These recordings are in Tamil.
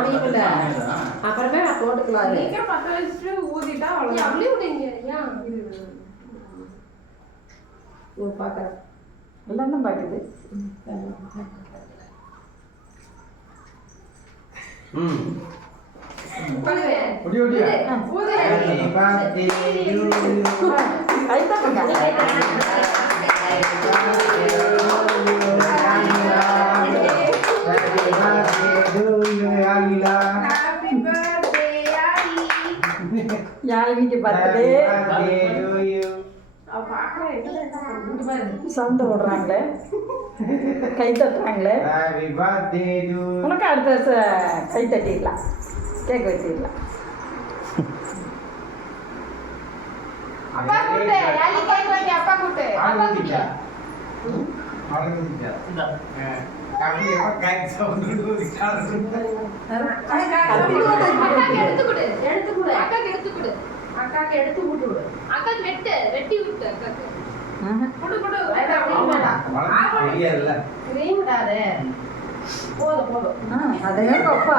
முடியும்ல. அப்புறமே போட்டுக்கலாம். நீங்க 10 வச்சுட்டு ஊதிட்டா அவ்வளவு. அப்படியே விடுங்க. ஏன் ஓ பாக்குறேன். எல்லாம் தான் பாக்குது. யாழினிக்கு பர்த்டே சவுண்ட் ஓடுறாங்களே, கை தட்டுறாங்களே. உனக்கு அடுத்த வருஷம் கை தட்டிடலாம், கேக் வச்சிடலாம். அப்பா கூட்டு யாழி கேக் வாங்கி அப்பா கூட்டு. அப்பா கூட்டு அக்காக்கு எடுத்து விட்டு விடு. அக்காக்கு வெட்டி விட்டு அக்காக்கு குடு குடு. போதும். அதே அப்பா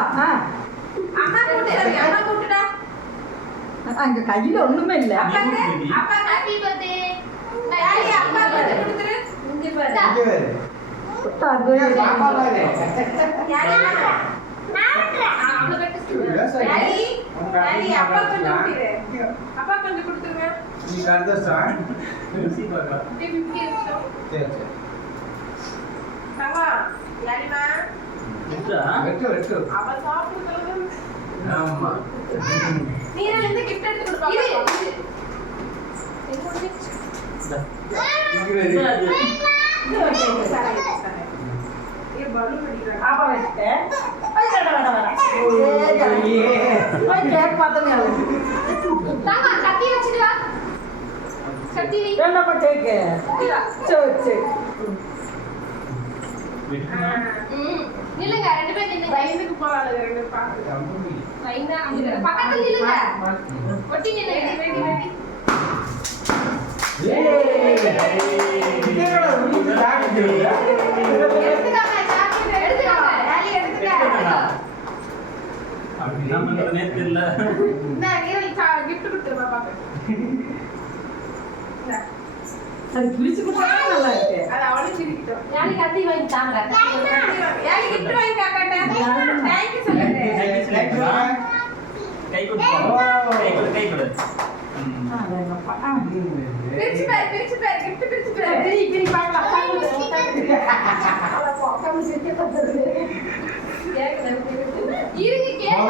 அம்மா கூட்டு அம்மா கூட்டுடா. அங்க கையில ஒண்ணுமே இல்ல. அப்பாக்கு அப்பா ஹேப்பி பர்த்டே. யாழி அப்பா கூட்டு கொடுத்துரு. இங்க பாரு. அது யாழி அவள வெட்டு. யாழி அப்பா கொஞ்சம் கூட்டிரு. அப்பா கொஞ்சம் கொடுத்துருங்க. நீ கரெக்ட்டா சார். ருசி பாக்க. 50 நிமிஷம். சரி சரி. தவா யாழிமா வெட்டு. அவ சாப்பிடுறது. ஆமா. நீரல இருந்து கிஃப்ட் எடுத்து கொடுப்பா. ये बालू कड़ी ஆப்பா வச்சிட்டேன். கேக் பார்த்தமே தாங்க கத்தி வச்சிட்டு வா. கத்தி வை. வேண்டாப்பா கேக்கு. சரி நில்லுங்க, ரெண்டு பேரும் நில்லுங்க. வயதுக்கு போறாங்க ரெண்டு பாத்து. லைனா அங்க பக்கத்துல நில்லுங்க. ஒட்டி நில்லுங்க. ரெடி. இதேடா உனக்கு தாக்கிட்டு. எடுத்துக்காம சாப்பிட்டு எடுத்துக்காம யாழி எடுத்துக்க. அப்படி தான் பண்றதே தெரியல. நான் நீரல் gift கொடுத்துரு பாப்பாக்கு. அது பிரிச்சு கொடுத்தா நல்லா இருக்கு. அது அவளுக்கு சிரிக்கிட்டோம். யாரி கத்தி வாங்கி தாங்க. யாழி gift வாங்கி காக்கட்ட. தேங்க் யூ சொல்லுங்க. கை கொடு. கை கொடு. பிரிச்சு பாரு gift பிரிச்சு பாரு. பிரி பார்க்கலாம். இருங்க கேக்